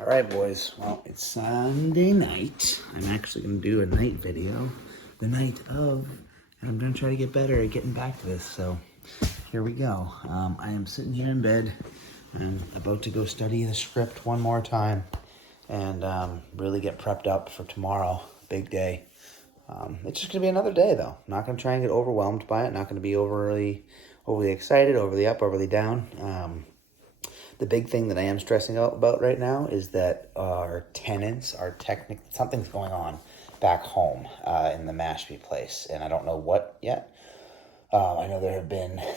All right, boys. Well, it's Sunday night. I'm actually going to do a night video the night of, and I'm going to try to get better at getting back to this. So here we go. I am sitting here in bed. I'm about to go study the script one more time and really get prepped up for tomorrow. Big day. It's just going to be another day, though. I'm not going to try and get overwhelmed by it. Not going to be overly excited, overly up, overly down. The big thing that I am stressing out about right now is that our tenants are something's going on back home in the Mashpee place, and I don't know what yet. I know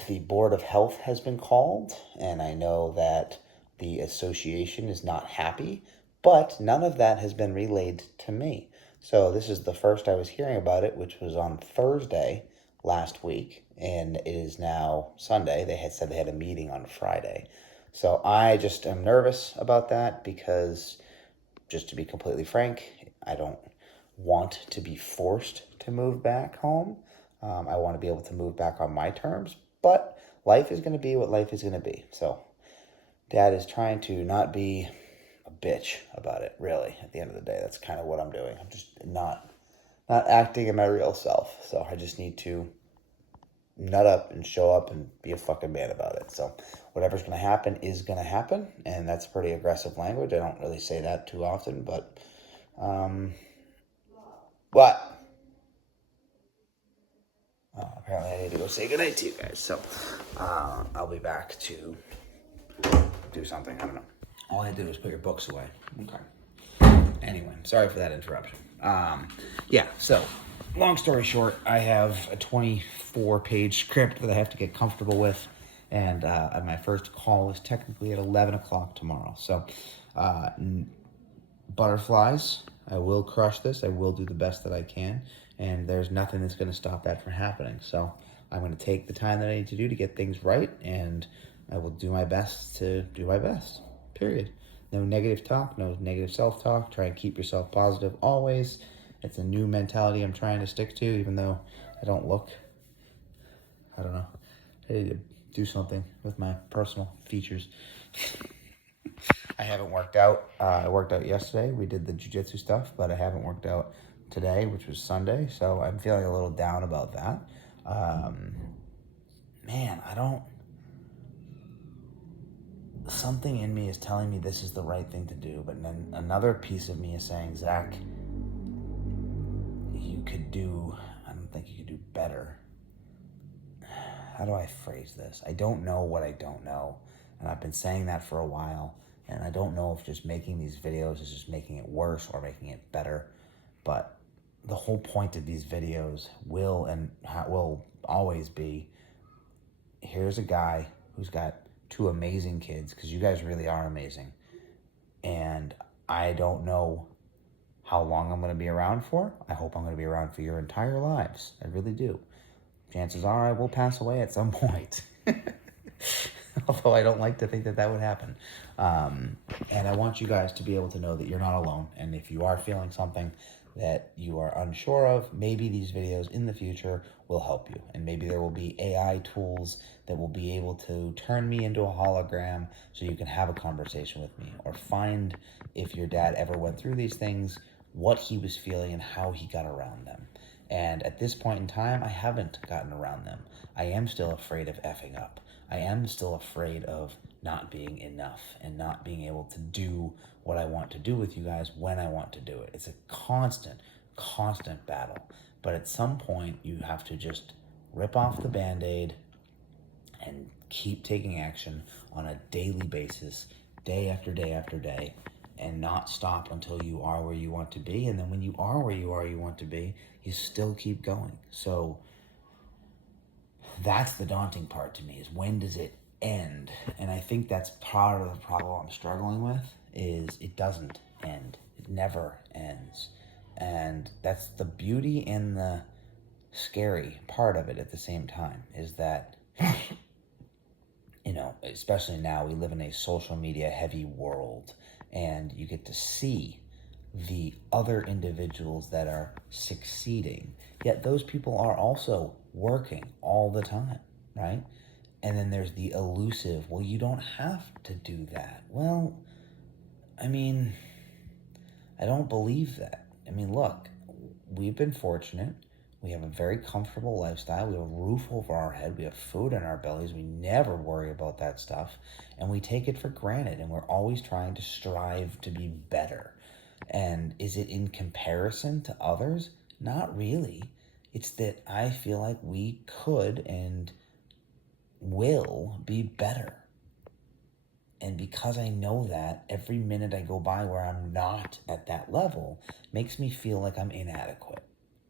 the Board of Health has been called, and I know that the association is not happy, but none of that has been relayed to me. So this is the first I was hearing about it, which was on Thursday last week, and it is now Sunday. They had said they had a meeting on Friday. So I just am nervous about that because, just to be completely frank, I don't want to be forced to move back home. I want to be able to move back on my terms, but life is going to be what life is going to be. So Dad is trying to not be a bitch about it, really, at the end of the day. That's kind of what I'm doing. I'm just not acting in my real self. So I just need to nut up and show up and be a fucking man about it. So whatever's going to happen is going to happen, and that's pretty aggressive language. I don't really say that too often, but what? Apparently I need to go say goodnight to you guys. So I'll be back to do something. I don't know. All I did was put your books away. Okay. Anyway, sorry for that interruption. Yeah, so long story short, I have a 24-page script that I have to get comfortable with, and my first call is technically at 11 o'clock tomorrow. So butterflies, I will crush this. I will do the best that I can, and there's nothing that's going to stop that from happening. So I'm going to take the time that I need to do to get things right, and I will do my best to do my best, period. No negative talk, no negative self-talk. Try and keep yourself positive always. It's a new mentality I'm trying to stick to, even though I don't look, I don't know. I need to do something with my personal features. I haven't worked out. I worked out yesterday. We did the jiu-jitsu stuff, but I haven't worked out today, which was Sunday. So I'm feeling a little down about that. Something in me is telling me this is the right thing to do, but then another piece of me is saying, Zach, I don't think you could do better. How do I phrase this? I don't know what I don't know, and I've been saying that for a while, and I don't know if just making these videos is just making it worse or making it better, but the whole point of these videos will always be, here's a guy who's got two amazing kids, because you guys really are amazing, and I don't know how long I'm going to be around for. I hope I'm going to be around for your entire lives. I really do. Chances are I will pass away at some point. Although I don't like to think that would happen. And I want you guys to be able to know that you're not alone. And if you are feeling something that you are unsure of, maybe these videos in the future will help you. And maybe there will be AI tools that will be able to turn me into a hologram so you can have a conversation with me. Or find, if your dad ever went through these things, what he was feeling and how he got around them. And at this point in time, I haven't gotten around them. I am still afraid of effing up. I am still afraid of not being enough and not being able to do what I want to do with you guys when I want to do it. It's a constant battle. But at some point, you have to just rip off the Band-Aid and keep taking action on a daily basis, day after day after day, and not stop until you are where you want to be. And then when you are where you want to be, you still keep going. So that's the daunting part to me, is when does it end? And I think that's part of the problem I'm struggling with, is it doesn't end. It never ends. And that's the beauty and the scary part of it at the same time, is that, especially now, we live in a social media heavy world, and you get to see the other individuals that are succeeding, yet those people are also working all the time, right? And then there's the elusive, well, you don't have to do that. Well, I mean, I don't believe that. I mean, look, we've been fortunate. We have a very comfortable lifestyle. We have a roof over our head. We have food in our bellies. We never worry about that stuff. And we take it for granted. And we're always trying to strive to be better. And is it in comparison to others? Not really. It's that I feel like we could and will be better. And because I know that, every minute I go by where I'm not at that level makes me feel like I'm inadequate.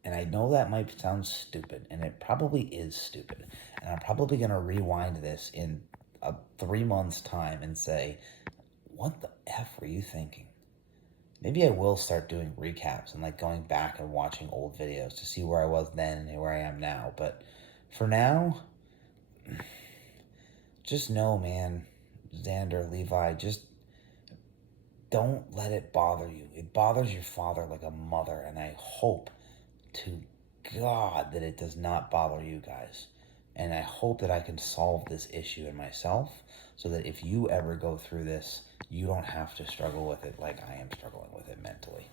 And I know that might sound stupid, and it probably is stupid. And I'm probably going to rewind this in 3 months' time and say, what the F were you thinking? Maybe I will start doing recaps and like going back and watching old videos to see where I was then and where I am now. But for now, just know, man, Xander, Levi, just don't let it bother you. It bothers your father like a mother, and I hope to God that it does not bother you guys. And I hope that I can solve this issue in myself so that if you ever go through this, you don't have to struggle with it like I am struggling with it mentally.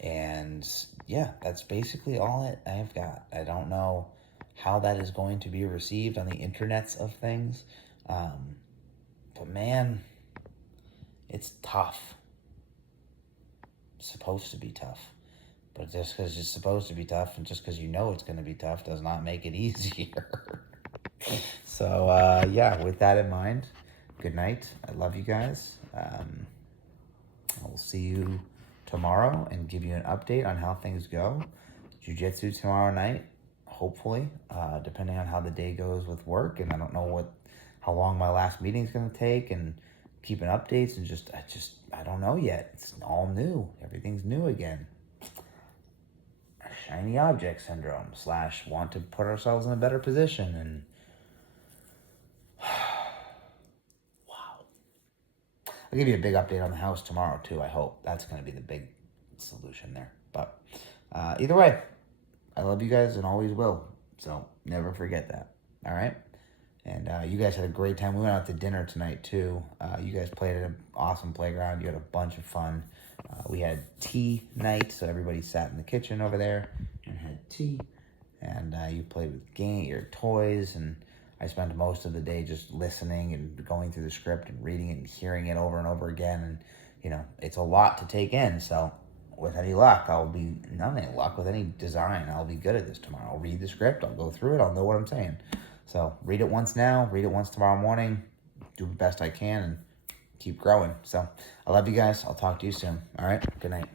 And yeah, that's basically all I've got. I don't know how that is going to be received on the internets of things. But man, it's tough. It's supposed to be tough. But just because it's supposed to be tough and just because you know it's going to be tough does not make it easier. So, yeah, with that in mind, good night. I love you guys. I will see you tomorrow and give you an update on how things go. Jiu-jitsu tomorrow night, hopefully, depending on how the day goes with work. And I don't know how long my last meeting is going to take, and keeping updates, and I don't know yet. It's all new. Everything's new again. Shiny object syndrome / want to put ourselves in a better position. And wow. I'll give you a big update on the house tomorrow too, I hope. That's going to be the big solution there. But either way, I love you guys and always will. So never forget that. All right? And you guys had a great time. We went out to dinner tonight, too. You guys played at an awesome playground. You had a bunch of fun. We had tea night, so everybody sat in the kitchen over there and had tea. And you played with your toys. And I spent most of the day just listening and going through the script and reading it and hearing it over and over again. And, you know, it's a lot to take in. So with any luck, with any design, I'll be good at this tomorrow. I'll read the script. I'll go through it. I'll know what I'm saying. So read it once now, read it once tomorrow morning, do the best I can, and keep growing. So I love you guys. I'll talk to you soon. All right? Good night.